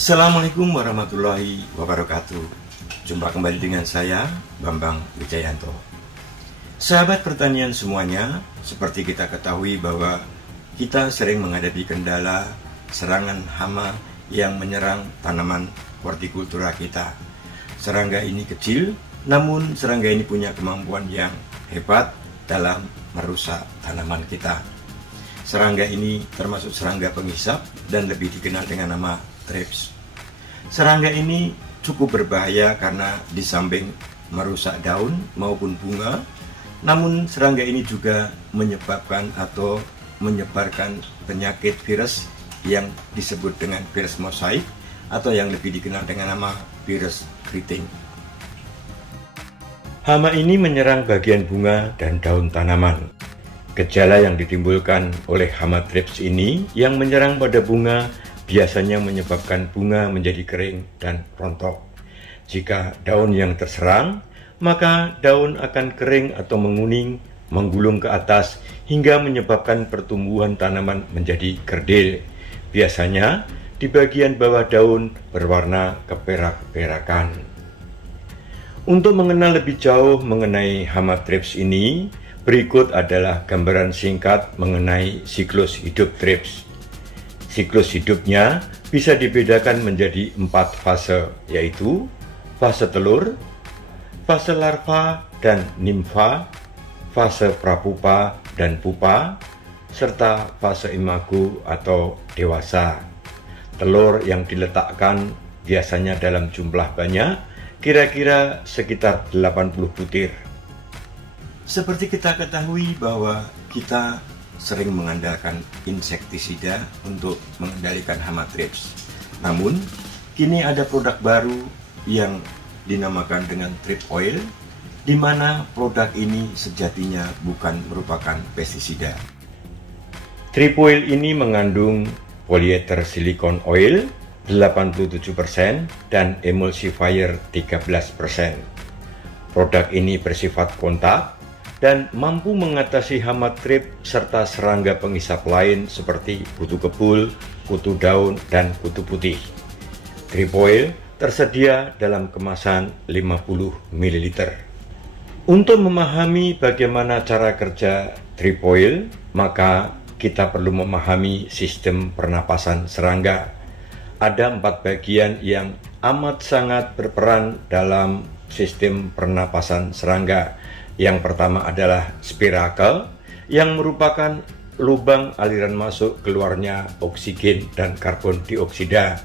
Assalamualaikum warahmatullahi wabarakatuh. Jumpa kembali dengan saya, Bambang Wijayanto. Sahabat pertanian semuanya, seperti kita ketahui bahwa kita sering menghadapi kendala serangan hama yang menyerang tanaman hortikultura kita. Serangga ini kecil, namun serangga ini punya kemampuan yang hebat dalam merusak tanaman kita. Serangga ini termasuk serangga penghisap dan lebih dikenal dengan nama thrips. Serangga ini cukup berbahaya karena di samping merusak daun maupun bunga, namun serangga ini juga menyebabkan atau menyebarkan penyakit virus yang disebut dengan virus mosaik atau yang lebih dikenal dengan nama virus keriting. Hama ini menyerang bagian bunga dan daun tanaman. Gejala yang ditimbulkan oleh hama thrips ini yang menyerang pada bunga biasanya menyebabkan bunga menjadi kering dan rontok. Jika daun yang terserang, maka daun akan kering atau menguning, menggulung ke atas hingga menyebabkan pertumbuhan tanaman menjadi kerdil. Biasanya di bagian bawah daun berwarna keperak-perakan. Untuk mengenal lebih jauh mengenai hama thrips ini, berikut adalah gambaran singkat mengenai siklus hidup thrips. Siklus hidupnya bisa dibedakan menjadi 4 fase, yaitu fase telur, fase larva dan nimfa, fase prapupa dan pupa, serta fase imago atau dewasa. Telur yang diletakkan biasanya dalam jumlah banyak, kira-kira sekitar 80 butir. Seperti kita ketahui bahwa kita sering mengandalkan insektisida untuk mengendalikan hama thrips. Namun, kini ada produk baru yang dinamakan dengan Thrip Oil, di mana produk ini sejatinya bukan merupakan pestisida. Thrip Oil ini mengandung polyether silicone oil 87% dan emulsifier 13%. Produk ini bersifat kontak dan mampu mengatasi hama thrips serta serangga penghisap lain seperti kutu kebul, kutu daun, dan kutu putih. Thrip Oil tersedia dalam kemasan 50 ml. Untuk memahami bagaimana cara kerja Thrip Oil, maka kita perlu memahami sistem pernapasan serangga. Ada 4 bagian yang amat sangat berperan dalam sistem pernapasan serangga. Yang pertama adalah spirakel, yang merupakan lubang aliran masuk keluarnya oksigen dan karbon dioksida.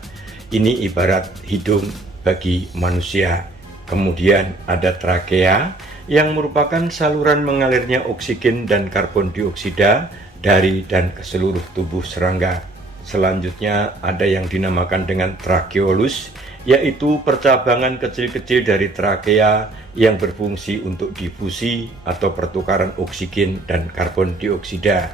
Ini ibarat hidung bagi manusia. Kemudian ada trakea, yang merupakan saluran mengalirnya oksigen dan karbon dioksida dari dan ke seluruh tubuh serangga. Selanjutnya ada yang dinamakan dengan tracheolus, yaitu percabangan kecil-kecil dari trakea yang berfungsi untuk difusi atau pertukaran oksigen dan karbon dioksida.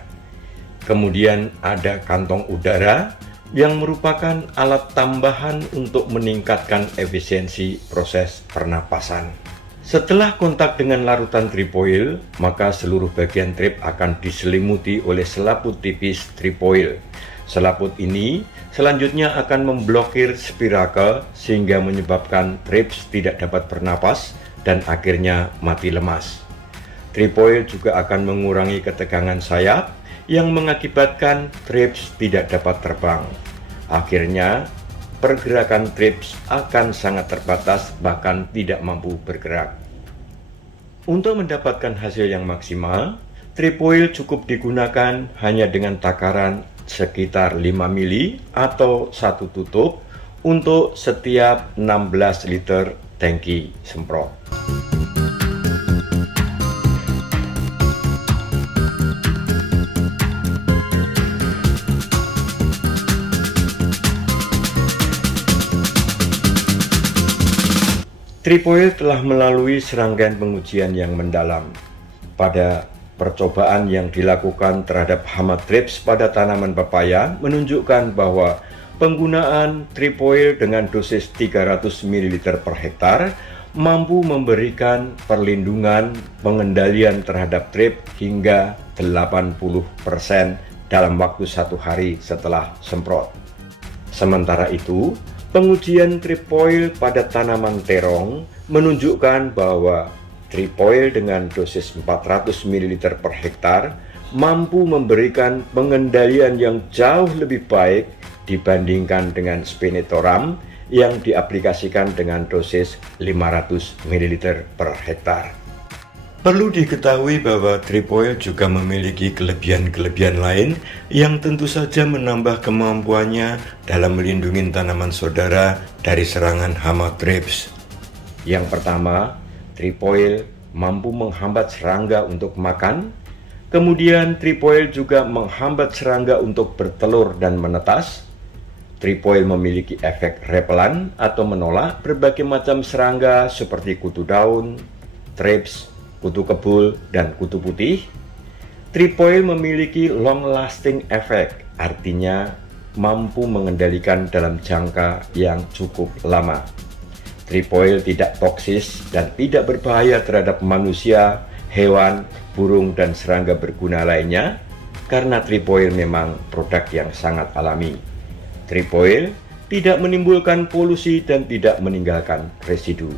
Kemudian ada kantong udara yang merupakan alat tambahan untuk meningkatkan efisiensi proses pernapasan. Setelah kontak dengan larutan Thrip Oil, maka seluruh bagian trip akan diselimuti oleh selaput tipis Thrip Oil. Selaput ini selanjutnya akan memblokir spirakel sehingga menyebabkan thrips tidak dapat bernapas dan akhirnya mati lemas. Thrip Oil juga akan mengurangi ketegangan sayap yang mengakibatkan thrips tidak dapat terbang. Akhirnya pergerakan thrips akan sangat terbatas bahkan tidak mampu bergerak. Untuk mendapatkan hasil yang maksimal, Thrip Oil cukup digunakan hanya dengan takaran sekitar 5 mili atau 1 tutup untuk setiap 16 liter tangki semprot. Thrip Oil telah melalui serangkaian pengujian yang mendalam. Pada percobaan yang dilakukan terhadap hama thrips pada tanaman pepaya menunjukkan bahwa penggunaan Thrip Oil dengan dosis 300 ml per hektar mampu memberikan perlindungan pengendalian terhadap thrips hingga 80% dalam waktu 1 hari setelah semprot. Sementara itu, Pengujian tripoil pada tanaman terong menunjukkan bahwa tripoil dengan dosis 400 ml per hektar mampu memberikan pengendalian yang jauh lebih baik dibandingkan dengan spinosad yang diaplikasikan dengan dosis 500 ml per hektar. Perlu diketahui bahwa tripoil juga memiliki kelebihan-kelebihan lain yang tentu saja menambah kemampuannya dalam melindungi tanaman saudara dari serangan hama thrips. Yang pertama, tripoil mampu menghambat serangga untuk makan. Kemudian tripoil juga menghambat serangga untuk bertelur dan menetas. Tripoil memiliki efek repelan atau menolak berbagai macam serangga seperti kutu daun, thrips, kutu kebul, dan kutu putih. Tripoil memiliki long lasting effect, artinya mampu mengendalikan dalam jangka yang cukup lama. Tripoil tidak toksis dan tidak berbahaya terhadap manusia, hewan, burung, dan serangga berguna lainnya, karena tripoil memang produk yang sangat alami. Tripoil tidak menimbulkan polusi dan tidak meninggalkan residu.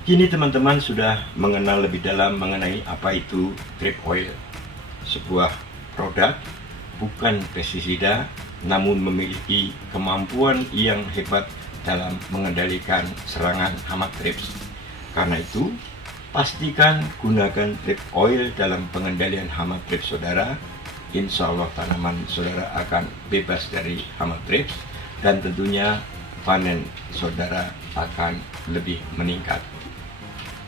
Kini teman-teman sudah mengenal lebih dalam mengenai apa itu tripoil. Sebuah produk bukan pestisida, namun memiliki kemampuan yang hebat dalam mengendalikan serangan hama thrips. Karena itu, pastikan gunakan tripoil dalam pengendalian hama thrips saudara. Insya Allah tanaman saudara akan bebas dari hama thrips dan tentunya panen saudara akan lebih meningkat.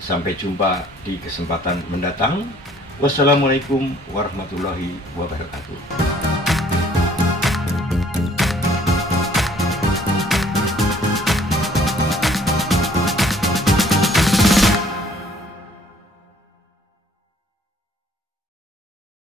Sampai jumpa di kesempatan mendatang. Wassalamualaikum warahmatullahi wabarakatuh.